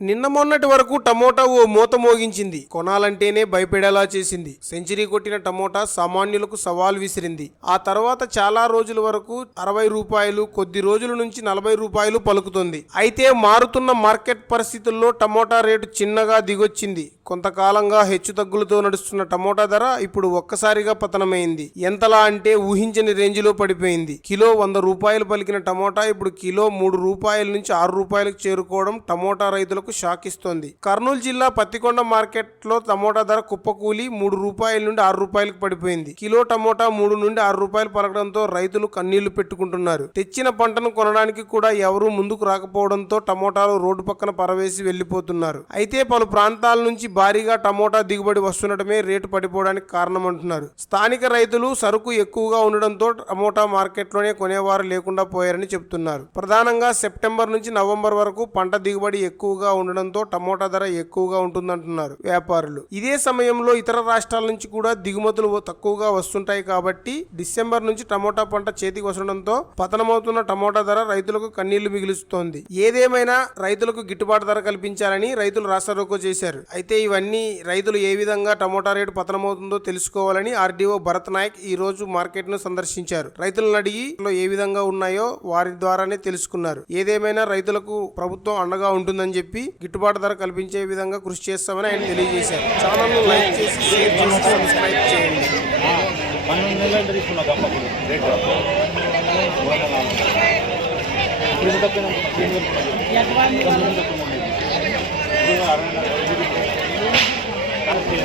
నిన్న మొన్నటి వరకు టమోటా ఓ మూత మోగించింది. కొనాలంటేనే భయపెడేలా చేసింది. సెంచరీ కొట్టిన టమోటా సామాన్యులకు సవాల్ విసిరింది. ఆ తర్వాత చాలా రోజుల వరకు అరవై రూపాయలు కొద్ది రోజుల నుంచి నలభై రూపాయలు పలుకుతుంది. అయితే మారుతున్న మార్కెట్ పరిస్థితుల్లో టమోటా రేటు చిన్నగా దిగొచ్చింది. కొంతకాలంగా హెచ్చుతగ్గులతో నడుస్తున్న టమోటా ధర ఇప్పుడు ఒక్కసారిగా పతనమైంది. ఎంతలా అంటే ఊహించని రేంజ్లో పడిపోయింది. కిలో వంద రూపాయలు పలికిన టమోటా ఇప్పుడు కిలో మూడు రూపాయల నుంచి ఆరు రూపాయలకు చేరుకోవడం టమోటా రైతులకు షాక్ ఇస్తోంది కర్నూలు జిల్లా పత్తికొండ మార్కెట్లో టమోటా ధర కుప్పకూలి మూడు రూపాయల నుండి ఆరు రూపాయలకు పడిపోయింది. కిలో టమోటా మూడు నుండి ఆరు రూపాయలు పలకడంతో రైతులు కన్నీళ్ళు పెట్టుకుంటున్నారు. తెచ్చిన పంటను కొనడానికి కూడా ఎవరూ ముందుకు రాకపోవడంతో టమోటాలు రోడ్డు పక్కన పరవేసి వెళ్ళిపోతున్నారు అయితే పలు ప్రాంతాల నుంచి భారీగా టమోటా దిగుబడి వస్తుండటమే రేటు పడిపోవడానికి కారణం అంటున్నారు స్థానిక రైతులు సరుకు ఎక్కువగా ఉండడంతో టమోటా మార్కెట్లోనే కొనేవారు లేకుండా పోయారని చెబుతున్నారు. ప్రధానంగా సెప్టెంబర్ నుంచి నవంబర్ వరకు పంట దిగుబడి ఎక్కువగా ఉండడంతో టమోటా ధర ఎక్కువగా ఉంటుందంటున్నారు వ్యాపారులు. ఇదే సమయంలో ఇతర రాష్ట్రాల నుంచి కూడా దిగుమతులు తక్కువగా వస్తుంటాయి కాబట్టి డిసెంబర్ నుంచి టమోటా పంట చేతికి వస్తుండటంతో పతనమవుతున్న టమోటా ధర రైతులకు కన్నీళ్ళు మిగులుస్తోంది. ఏదేమైనా రైతులకు గిట్టుబాటు ధర కల్పించాలని రైతులు రాస్తారోకో చేశారు. అయితే ఇవన్నీ రైతులు ఏ విధంగా టమోటా రేటు పతనమవుతుందో తెలుసుకోవాలని ఆర్డీఓ భరత్ నాయక్ ఈ రోజు మార్కెట్ను సందర్శించారు. రైతులను అడిగి ఏ విధంగా ఉన్నాయో వారి ద్వారానే తెలుసుకున్నారు. ఏదేమైనా రైతులకు ప్రభుత్వం అండగా ఉంటుందని చెప్పి గిట్టుబాటు ధర కల్పించే విధంగా కృషి చేస్తామని ఆయన తెలియజేశారు. ఛానల్ లైక్ చేసి షేర్ చేసి సబ్స్క్రైబ్ చేయండి. ఇప్పుడు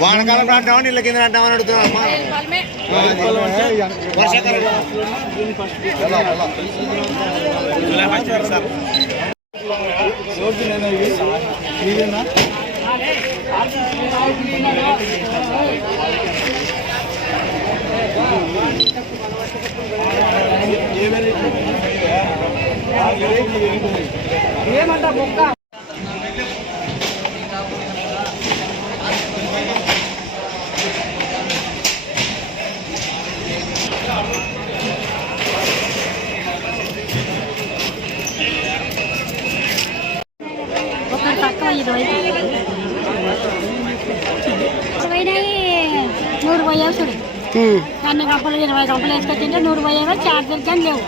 వానకాలం అంటామని ఇళ్ళ కింద అంటామని అడుగుతున్నా ఏమంట బొక్క? నూరు పోయేసుడు అన్ని కప్పలు ఇరవై కప్పలు వేసుకొచ్చింటే నూరు పోయేవో చార్జర్ కానీ లేవు.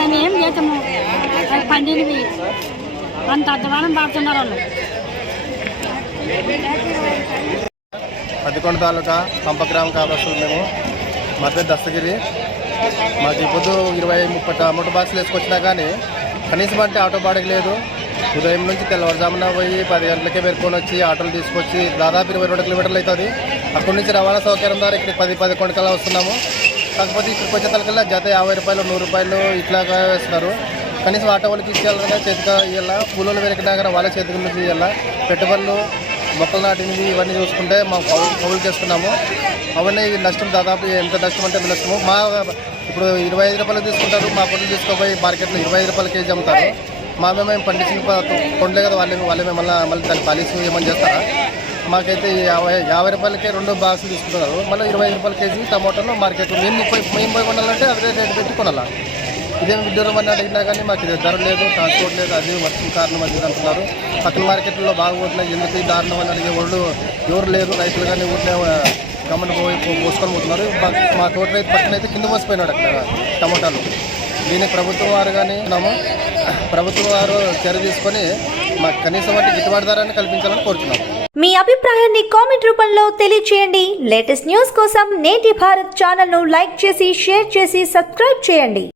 మేము ఏం చేస్తాము? అవి పండినవి. అంత అద్దమానం పడుతున్నారు వాళ్ళు. పత్తికొండ తాలూకా కంపగ్రామ కాపస్తులు మేము మా పేరు దస్తగిరి. మాకు ఇప్పుడు ఇరవై ముప్పై టమోటో బాక్సులు వేసుకొచ్చినా కానీ కనీసం అంటే ఆటో బాడీకి లేదు. ఉదయం నుంచి తెల్లవారుజామున పోయి పది గంటలకే పేర్కొని వచ్చి ఆటోలు తీసుకొచ్చి దాదాపు ఇరవై రెండు కిలోమీటర్లు అవుతుంది. అక్కడి నుంచి రవాణా సౌకర్యం ద్వారా ఇక్కడికి పది పదకొండు కల్లా వస్తున్నాము. కాకపోతే ఇక్కడికి వచ్చే తలకల్లా జత యాభై రూపాయలు నూరు రూపాయలు ఇట్లా వేస్తున్నారు. కనీసం ఆటో వాళ్ళకి ఇచ్చేయాలన్నా చేతిగా ఇవ్వాలా కూలీలు వెనకినా కానీ వాళ్ళ చేతికి నుంచి ఇవ్వాలా పెట్టుబడులు మొక్కలు నాటింది ఇవన్నీ చూసుకుంటే మా కౌలు చేస్తున్నాము చేసుకున్నాము. అవన్నీ నష్టం దాదాపు ఎంత నష్టం అంటే నష్టము మా ఇప్పుడు ఇరవై ఐదు రూపాయలు తీసుకుంటారు మా పొట్లు తీసుకుపోయి మార్కెట్లో ఇరవై ఐదు రూపాయల కేజీ అమ్ముతారు. మా మేము పండించిన ప- కొండలే కదా వాళ్ళే వాళ్ళే మిమ్మల్ని మళ్ళీ దాన్ని పాలిసి ఏమని చేస్తారా? మాకైతే యాభై యాభై రూపాయలకే రెండు బాక్సులు తీసుకుంటున్నారు మళ్ళీ ఇరవై ఐదు రూపాయల కేజీ టమాటాలు మార్కెట్లో. మేము పోయి మేము పోయి కొనాలంటే అదే రేటు పెట్టి కొనాలి? ఇదేం విడ్డూరం అని అడిగినా కానీ మాకు ఇది ధర లేదు ట్రాన్స్పోర్ట్ లేదు అది వర్షం కారణం అది అంటున్నారు. పక్కన మార్కెట్లో బాగుపోతున్నాయి ఎందుకు ఈ దారుణం అని అడిగే వాళ్ళు ఎవరు లేరు రైతులు కానీ ఊరిలో గమన పోయి పోసుకొని పోతున్నారు. మా- తోట రైతు పక్కన అయితే కింద పోసిపోయినాడు అక్కడ టమాటాలు. దీనికి ప్రభుత్వం వారు కానీ ఉన్నాము. ప్రభుత్వం వారు చర్య తీసుకొని మాకు కనీసం అంటే గిట్టుబాటు ధరని కల్పించాలని కోరుతున్నాము మీ అభిప్రాయాన్ని కామెంట్ రూపంలో తెలియచేయండి. లేటెస్ట్ న్యూస్ కోసం నేటి భారత్ ఛానల్ను లైక్ చేసి షేర్ చేసి సబ్స్క్రైబ్ చేయండి.